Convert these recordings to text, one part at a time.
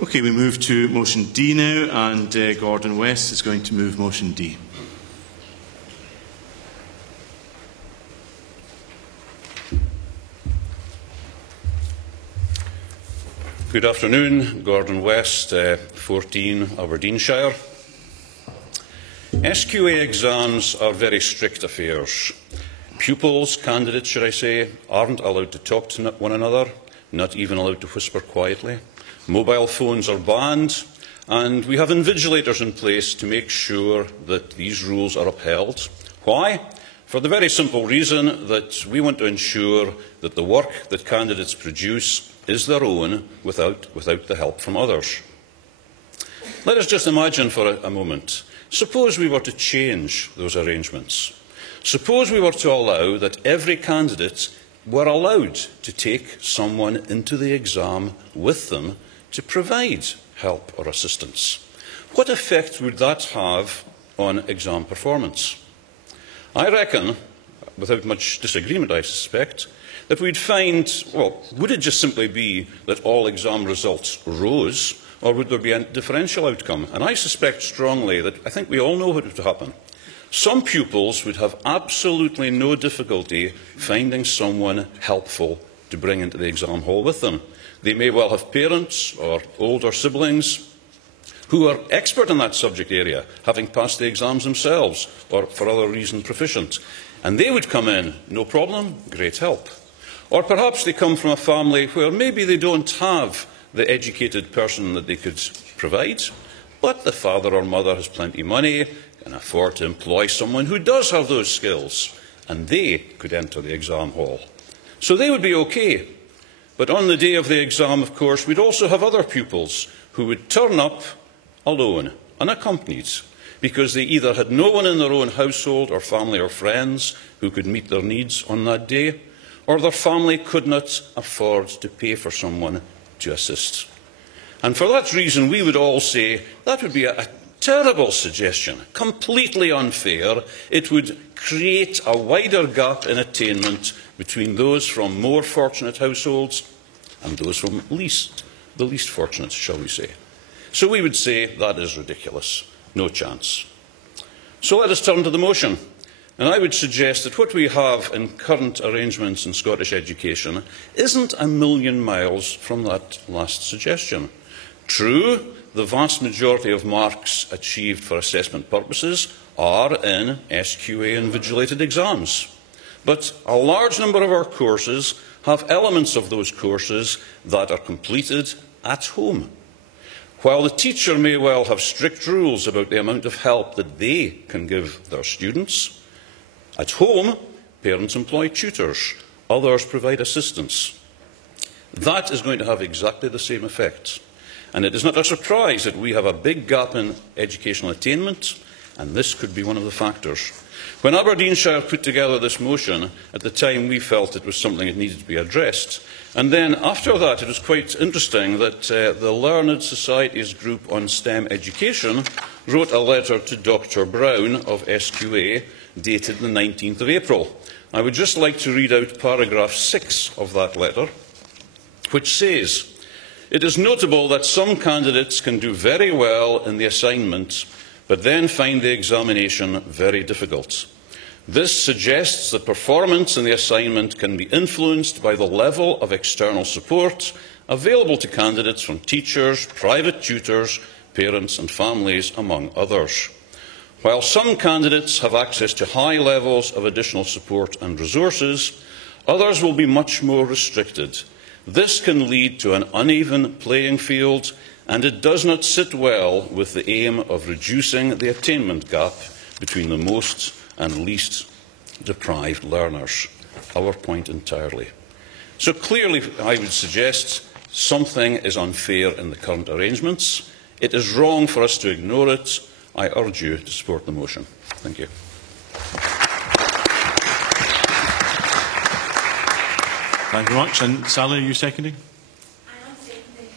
Okay, we move to motion D now, and Gordon West is going to move motion D. Good afternoon, Gordon West, 14 Aberdeenshire. SQA exams are very strict affairs. Pupils, candidates should I say, aren't allowed to talk to one another, not even allowed to whisper quietly. Mobile phones are banned, and we have invigilators in place to make sure that these rules are upheld. Why? For the very simple reason that we want to ensure that the work that candidates produce is their own without the help from others. Let us just imagine for a moment. Suppose we were to change those arrangements. Suppose we were to allow that every candidate were allowed to take someone into the exam with them to provide help or assistance. What effect would that have on exam performance? I reckon, without much disagreement I suspect, that we'd find, well, would it just simply be that all exam results rose, or would there be a differential outcome? And I suspect strongly that I think we all know what would happen. Some pupils would have absolutely no difficulty finding someone helpful to bring into the exam hall with them. They may well have parents or older siblings who are expert in that subject area, having passed the exams themselves or for other reason proficient. And they would come in, no problem, great help. Or perhaps they come from a family where maybe they don't have the educated person that they could provide, but the father or mother has plenty of money, can afford to employ someone who does have those skills, and they could enter the exam hall. So they would be okay. But on the day of the exam, of course, we'd also have other pupils who would turn up alone, unaccompanied, because they either had no one in their own household or family or friends who could meet their needs on that day, or their family could not afford to pay for someone to assist. And for that reason, we would all say that would be a terrible suggestion, completely unfair. It would create a wider gap in attainment between those from more fortunate households and those from the least fortunate, shall we say. So we would say that is ridiculous, no chance. So let us turn to the motion. And I would suggest that what we have in current arrangements in Scottish education isn't a million miles from that last suggestion. True, the vast majority of marks achieved for assessment purposes are in SQA invigilated exams. But a large number of our courses have elements of those courses that are completed at home. While the teacher may well have strict rules about the amount of help that they can give their students, at home, parents employ tutors, others provide assistance. That is going to have exactly the same effect. And it is not a surprise that we have a big gap in educational attainment, and this could be one of the factors. When Aberdeenshire put together this motion, at the time we felt it was something that needed to be addressed. And then after that, it was quite interesting that the Learned Societies Group on STEM Education wrote a letter to Dr. Brown of SQA, dated the 19th of April. I would just like to read out paragraph 6 of that letter, which says, "It is notable that some candidates can do very well in the assignment, but then find the examination very difficult. This suggests that performance in the assignment can be influenced by the level of external support available to candidates from teachers, private tutors, parents and families, among others. While some candidates have access to high levels of additional support and resources, others will be much more restricted. This can lead to an uneven playing field, and it does not sit well with the aim of reducing the attainment gap between the most and least deprived learners." Our point entirely. So clearly, I would suggest something is unfair in the current arrangements. It is wrong for us to ignore it. I urge you to support the motion. Thank you. Thank you very much. And Sally, are you seconding? I am seconding,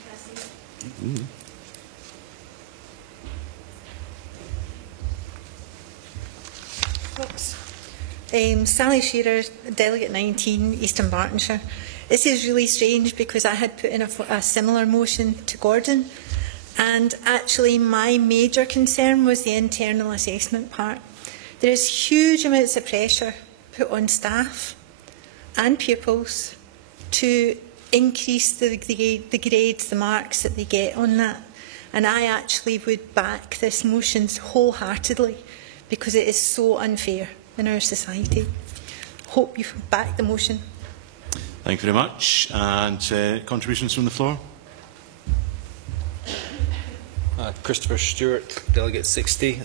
President. Sally Shearer, Delegate 19, Eastern Bartonshire. This is really strange because I had put in a similar motion to Gordon, and actually my major concern was the internal assessment part. There is huge amounts of pressure put on staff and pupils to increase the grades, the marks that they get on that. And I actually would back this motion wholeheartedly because it is so unfair in our society. Hope you back the motion. Thank you very much. And contributions from the floor? Christopher Stewart, Delegate 60.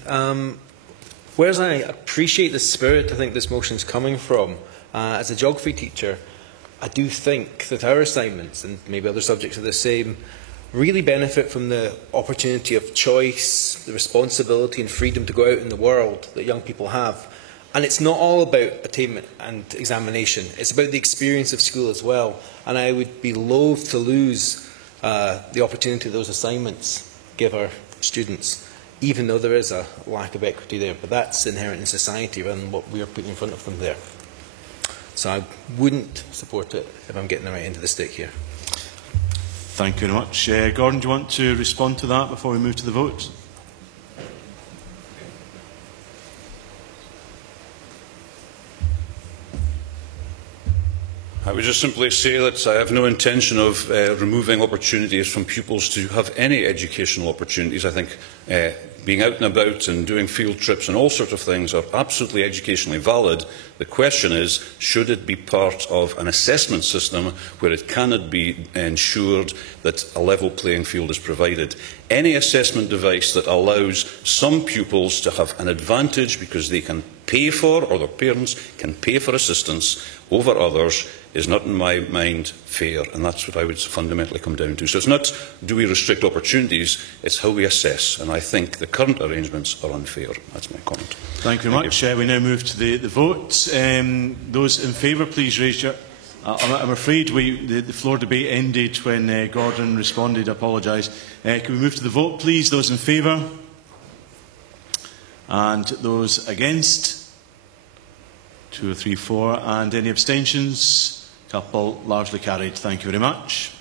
Whereas I appreciate the spirit I think this motion is coming from, as a geography teacher, I do think that our assignments, and maybe other subjects are the same, really benefit from the opportunity of choice, the responsibility and freedom to go out in the world that young people have. And it's not all about attainment and examination. It's about the experience of school as well. And I would be loath to lose the opportunity those assignments give our students, even though there is a lack of equity there. But that's inherent in society rather than what we are putting in front of them there. So I wouldn't support it if I'm getting the right end of the stick here. Thank you very much. Gordon, do you want to respond to that before we move to the vote? I would just simply say that I have no intention of removing opportunities from pupils to have any educational opportunities. I think being out and about and doing field trips and all sorts of things are absolutely educationally valid. The question is, should it be part of an assessment system where it cannot be ensured that a level playing field is provided? Any assessment device that allows some pupils to have an advantage because they can pay for, or their parents can pay for assistance over others, is not in my mind fair, and that's what I would fundamentally come down to. So it's not do we restrict opportunities, it's how we assess, and I think the current arrangements are unfair. That's my comment. Thank you very much. We now move to the vote. Those in favour, please raise your... I'm afraid the floor debate ended when Gordon responded. I apologise. Can we move to the vote, please? Those in favour? And those against? 2 or 3, 4. And any abstentions? Couple. Largely carried. Thank you very much.